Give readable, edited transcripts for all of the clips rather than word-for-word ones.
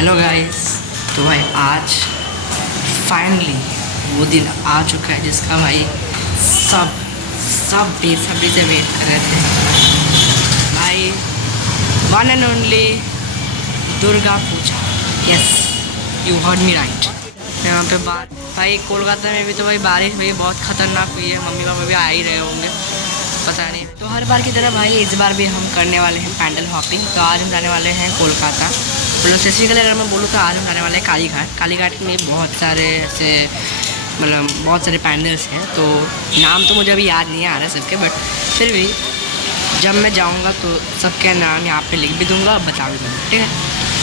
Hello guys. तो भाई आज फाइनली वो दिन आ चुका है जिसका भाई सब बेसब्री से वेट कर रहे थे भाई। One and only Durga Puja. Yes, you heard me right. यहाँ पे बात भाई कोलकाता में भी तो भाई बारिश भाई बहुत ख़तरनाक हुई है। मम्मी पापा भी आ ही रहे होंगे, पता नहीं। तो हर बार की तरह भाई इस बार भी हम करने वाले हैं पैंडल हॉपिंग। तो आज हम जाने वाले हैं कोलकाता। मतलब स्पेसिफिकली अगर मैं बोलूँ तो आज हम जाने वाले हैं कालीघाट में बहुत सारे ऐसे मतलब बहुत सारे पैंडल्स हैं। तो नाम तो मुझे अभी याद नहीं आ रहा सबके, बट फिर भी जब मैं जाऊँगा तो सबके नाम यहाँ पे लिख भी दूँगा और बता भी दूँगा, ठीक है।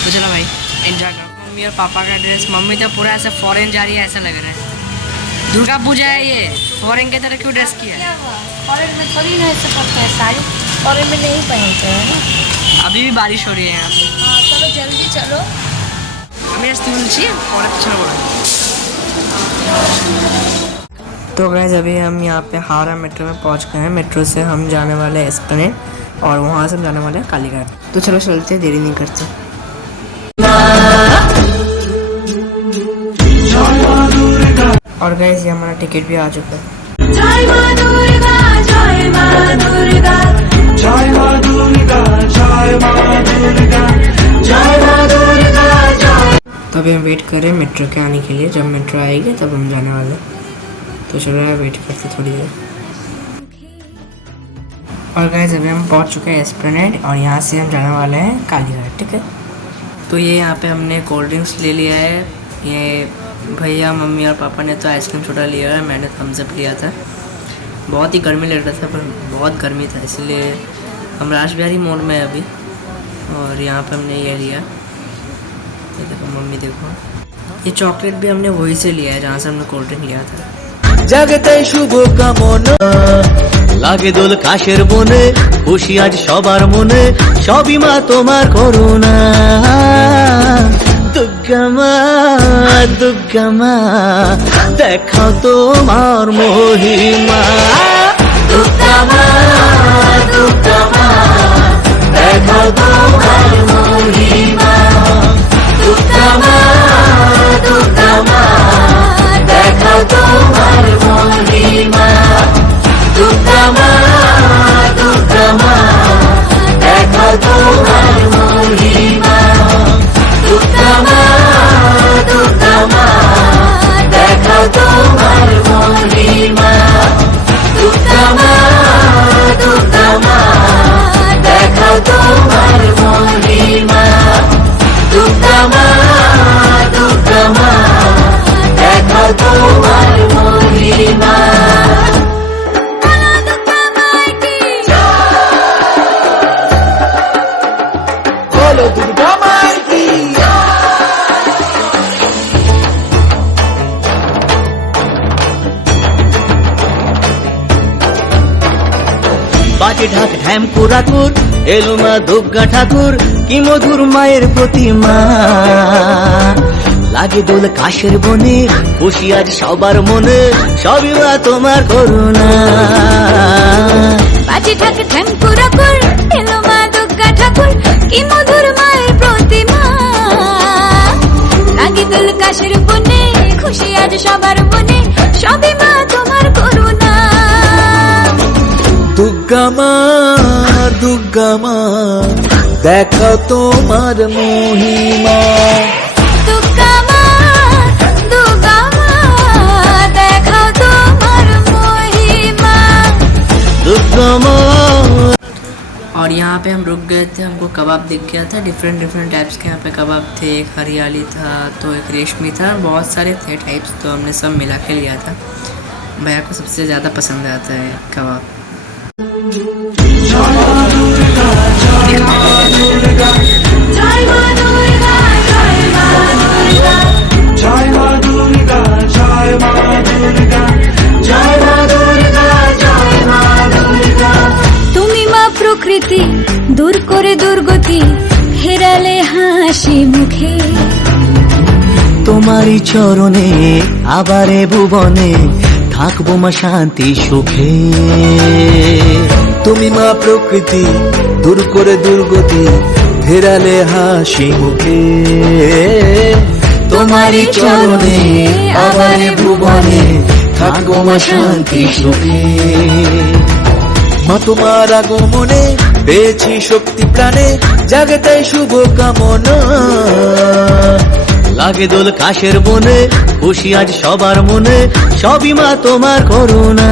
तो चलो भाई एंजॉय करो। मम्मी और पापा का ड्रेस, मम्मी तो पूरा ऐसा फॉरेन जा रही है ऐसा लग रहा है। दुर्गा पूजा है, ये फॉरेन की तरह क्यों ड्रेस किया है? फॉरेन में थोड़ी ना ऐसे पड़ता है, साड़ी फॉरेन में नहीं पहनते हैं ना। अभी भी बारिश हो रही है यहाँ पे। हाँ चलो जल्दी चलो। हमें चाहिए चलो। तो गाइस अभी हम यहाँ पे हावड़ा मेट्रो में पहुँच गए हैं। मेट्रो से हम जाने वाले हैं एस्प्लेनेड और वहाँ से हम जाने वाले हैं कालीघाट। तो चलो चलते हैं, देरी नहीं करते। और गाइस ये हमारा टिकट भी आ चुका है। जय मां दुर्गा, जय मां दुर्गा, जय मां दुर्गा, जय मां दुर्गा, जय मां दुर्गा, जय। तो अभी हम वेट कर रहे हैं मेट्रो के आने के लिए। जब मेट्रो आएगी तब हम जाने वाले। तो चलो यार वेट करते थोड़ी देर। और गाइस अभी हम पहुंच चुके हैं एस्प्लेनेड और यहाँ से हम जाने वाले हैं कालीघाट, ठीक है। तो ये यहाँ पे हमने कोल्ड ड्रिंक्स ले लिया है। ये भैया मम्मी और पापा ने तो आइसक्रीम छोटा लिया है, मैंने थम्स अप लिया था। बहुत ही गर्मी लग रहा था, पर बहुत गर्मी था इसलिए हम राजबिहारी मॉल में अभी। और यहाँ पे हमने ये लिया, ये देखो मम्मी देखो। ये चॉकलेट भी हमने वही से लिया है जहाँ से हमने कोल्ड ड्रिंक लिया था। जगते शुभ कामना লাগে দোল কাশের বনে, খুশি আজ সবার মনে, সবই মা তোমার করুণা। দুর্গা মা দেখাও তোমার মহিমা। দুর্গা মা দেখাও তোমার মহিমা। দুর্গা মা দেখাও তোমার মহিমা। দুর্গা মা দেখাও তোমার মহিমা। দুর্গা মা দেখাও তোমার মহিমা। দুর্গা মা দেখাও তোমার মহিমা। দুর্গা মা দেখাও তোমার মহিমা। বাজে ঢাক ঢ্যাম কুরাকুর, এলো মা দুর্গা ঠাকুর, কি মধুর মায়ের প্রতিমা। লাগে দোল কাশের বনে, খুশি আজ সবার মনে, সবই মা তোমার করুণা। বাজে ঢাক ঢ্যাম কুরাকুর, এলো মা দুর্গা ঠাকুর, কি মধুর মায়ের প্রতিমা। লাগে দোল কাশের বনে, খুশি আজ সবার মনে, সবই মা তোমার করুণা। দুর্গা মা দেখাও তোমার মহিমা। দুর্গা মা দেখাও তোমার মহিমা। दुर्गा माँ। और यहाँ पे हम रुक गए थे, हमको कबाब दिख गया था। डिफरेंट टाइप्स के यहाँ पे कबाब थे। एक हरियाली था तो एक रेशमी था, बहुत सारे थे टाइप्स। तो हमने सब मिला के लिया था। भैया को सबसे ज़्यादा पसंद आता है कबाब। जय मां दुर्गा, जय मां दुर्गा, जय मां दुर्गा, जय मां दुर्गा, जय मां दुर्गा, जय मां दुर्गा, जय मां दुर्गा। তুমি মা প্রকৃতি, দূর করে দুর্গতি, ফেরালে হাসি মুখে। তোমারই চরণে আবারে ভুবনে, থাকবো মা শান্তি সুখে। তুমি মা প্রকৃতি, দূর করে দুর্গতি, ফেরালে হাসি মুখে। তোমারই চরণে আবার ভুবনে থাকবো মা শান্তি সুখে। মা তোমার আগমনে পেয়েছি শক্তি প্রাণে, জাগতে শুভ কামনা। লাগে দোল কাশের বনে, খুশি আজ সবার মনে, সবই মা তোমার করুণা।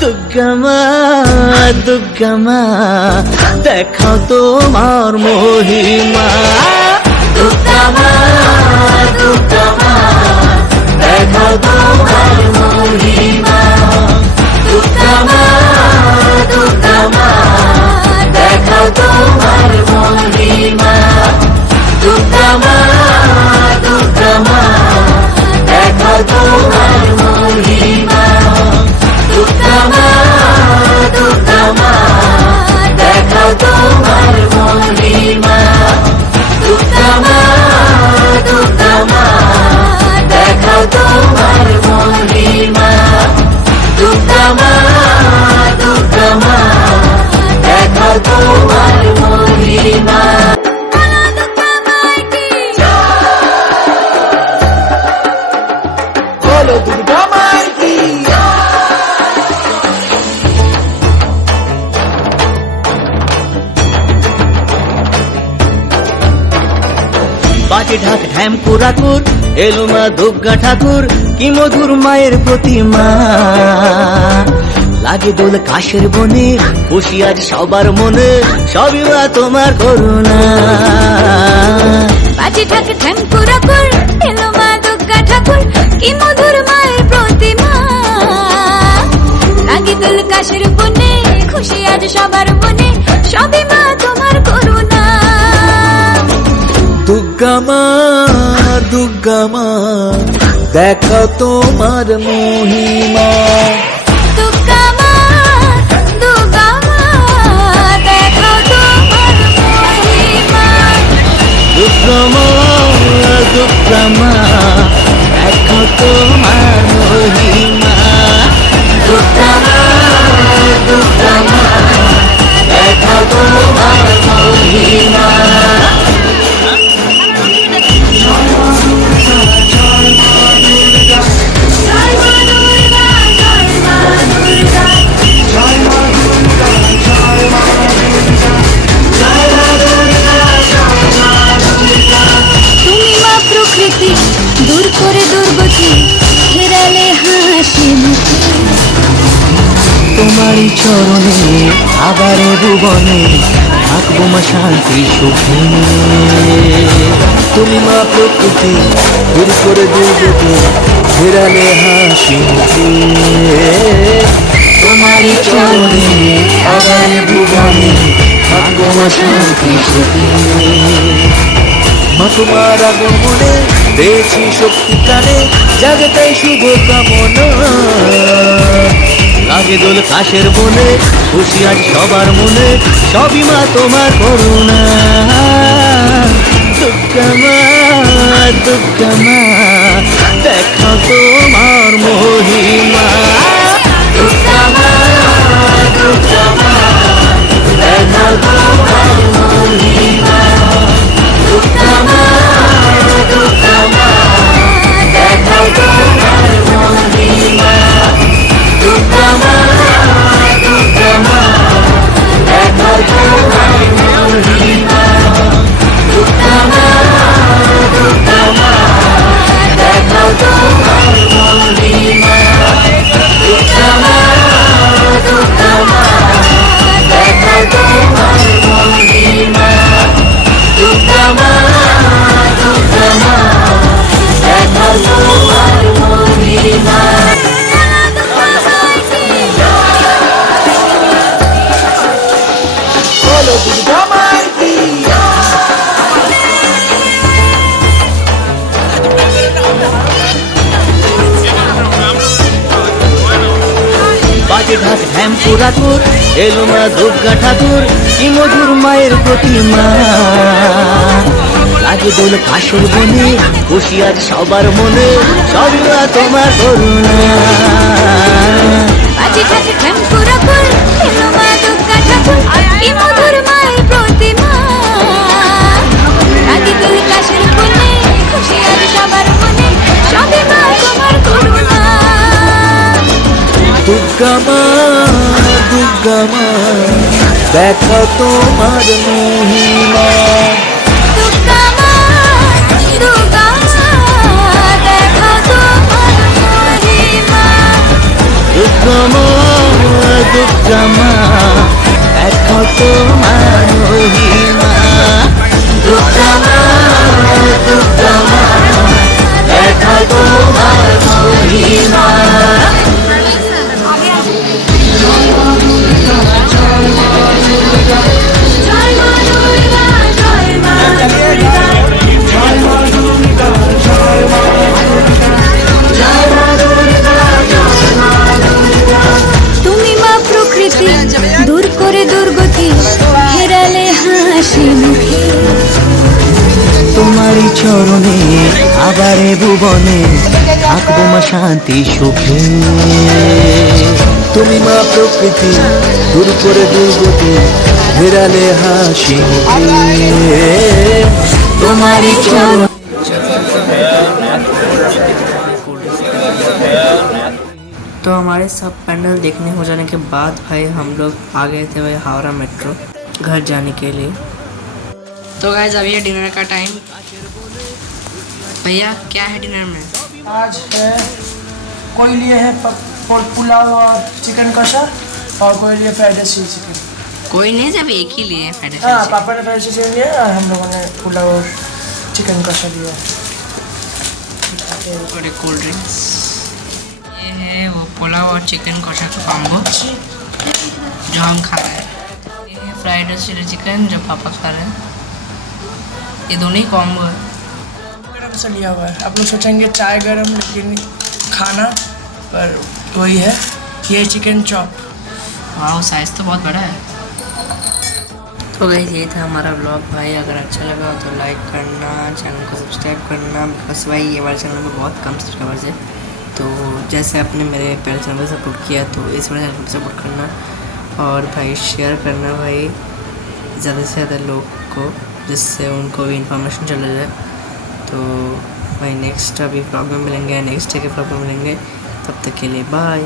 দুর্গা মা, দুর্গা মা, দেখাও তোমার মহিমা। দুর্গা মা, দুর্গা মা, দেখাও তোমার মহিমা। দুর্গা মা, দুর্গা মা, দেখাও তোমার মহিমা। দুর্গা মা, দুর্গা মা, দেখাও তোমার মহিমা। দুর্গা মা, দুর্গা মা, দেখাও তোমার মহিমা। দুর্গা মা, দুর্গা মা, দেখাও তোমার মহিমা। দুর্গা মা, দুর্গা মা, দেখাও তোমার মহিমা। বলো দুর্গা মাই কি। বাজে ঢাক ঢ্যাম কুরাকুর, এলো মা দুর্গা ঠাকুর, কি মধুর মায়ের প্রতিমা। লাগে দোল কাশের বনে, খুশি আজ সবার মনে, সবই মা তোমার করুণা। বাজে ঢাক ঢ্যাং কুরাকুর, এলো মা দুর্গা ঠাকুর, কি মধুর মায়ের প্রতিমা। লাগে দোল কাশের বনে, খুশি আজ সবার মনে, সবই মা তোমার করুণা। দুর্গা মা, দুর্গা মা, দেখাও তোমার মহিমা। দুর্গা মা, দুর্গা মা, দেখাও তোমার মহিমা। দুর্গা মা, দুর্গা মা, দেখাও তোমার মহিমা। দুর্গা মা, দুর্গা মা, দেখাও তোমার মহিমা। জয় মা দুর্গা, জয় মা দুর্গা, জয় মা দুর্গা, জয় মা দুর্গা, জয় মা দুর্গা, জয় মা দুর্গা। তুমি মা প্রকৃতি, দূর করে দুর্গতি, ফেরালে হাসি মুখে। তোমারই চরণে আবার ভুবনে থাকবো মা শান্তি সুখে। তুমি মা প্রকৃতি, দূর করে দুর্গতি, ফেরালে হাসি মুখে। তোমারই চরণে আবার ভুবনে থাকবো মা শান্তি সুখে। মা তোমার আগমনে পেয়েছি শক্তি প্রাণে, জাগতে শুভ কামনা। লাগে দোল কাশের বনে, খুশি আজ সবার মনে, সবই মা তোমার করুণা। দুর্গা মা, দুর্গা মা, দেখাও তোমার মহিমা। দুর্গা মা, দুর্গা মা, দেখাও তোমার মহিমা। দুর্গা মা, দুর্গা মা, দেখাও তোমার মহিমা। দুর্গা মা, দুর্গা মা, দেখাও তোমার মহিমা। দুর্গা মা, দুর্গা মা, দেখাও তোমার মহিমা। দুর্গা মা, দুর্গা মা, দেখাও তোমার মহিমা। দুর্গা মা, দুর্গা মা, দেখাও তোমার মহিমা। বলো দুর্গা মাই কি। বাজে ঢাক ঢ্যাম কুরাকুর, এলো মা দুর্গা ঠাকুর, কি মধুর মায়ের প্রতিমা। লাগে দোল কাশের বনে, খুশি আজ সবার মনে, সবই মা তোমার করুণা। বাজে ঢাক ঢ্যাং কুরাকুর, এলো মা দুর্গা ঠাকুর, কি মধুর মায়ের প্রতিমা। লাগে দোল কাশের বনে, দুর্গা মা দুর্গা মা দেখো তোমার মহিমা দুর্গা মা দুর্গা মা দেখা তোমার মহিমা দুর্গা মা দুর্গা মা দেখো তোমার মহিমা দুর্গা মা দুর্গা মা দেখো তোমার মহিমা জয় মা দুর্গা জয় মা দুর্গা জয় মা দুর্গা জয় মা দুর্গা জয় মা দুর্গা জয় মা দুর্গা তুমি মা প্রকৃতি দূর করে দুর্গতি হেরালে হাসি মুখে তোমারই চরণে আবারে ভুবনে থাকবো মা শান্তি সুখে তুমি মা প্রকৃতি দূর করে দুর্গতি হেরালে হাসি মুখে তোমারই চরণ तो हमारे सब पैंडल देखने हो जाने के बाद भाई हम लोग आ गए थे भाई हावड़ा मेट्रो घर जाने के लिए। तो गाइस अभी है डिनर का टाइम। भैया क्या है डिनर में? आज है कोई लिए है पुलाव और चिकन कषा और कोई लिए फ्राइड राइस चिली चिकन। कोई नहीं, जब एक ही लिए फ्राइड हाँ राइस। पापा ने फ्राइड राइस चिकन लिया और हम लोगों ने पुलाव और चिकन कषा लिया। और एक कोल्ड ड्रिंक्स। ये है वो पुलाव और चिकन कषा का कॉम्बो जो हम खा रहे हैं। ये है फ्राइड राइस चिली चिकन जो पापा खा रहे हैं। ये दोनों ही कॉम्बो है। गरम से लिया हुआ है। आप लोग सोचेंगे चाय गरम लेकिन खाना पर वही है। ये चिकन चॉप। वाह साइज़ तो बहुत बड़ा है। तो गाइस ये था हमारा व्लॉग भाई। अगर अच्छा लगा तो लाइक करना, चैनल को सब्सक्राइब करना। बस भाई ये वाले चैनल में बहुत कम सब्सक्राइबर्स है, तो जैसे आपने मेरे पहले चैनल को सपोर्ट किया तो इस वाले चैनल को सपोर्ट करना और भाई शेयर करना भाई ज़्यादा से ज़्यादा लोग को, जिससे उनको भी इंफॉर्मेशन चला जाए। तो भाई नेक्स्ट अभी व्लॉग में मिलेंगे, नेक्स्ट डे के व्लॉग में मिलेंगे। तब तक के लिए बाय।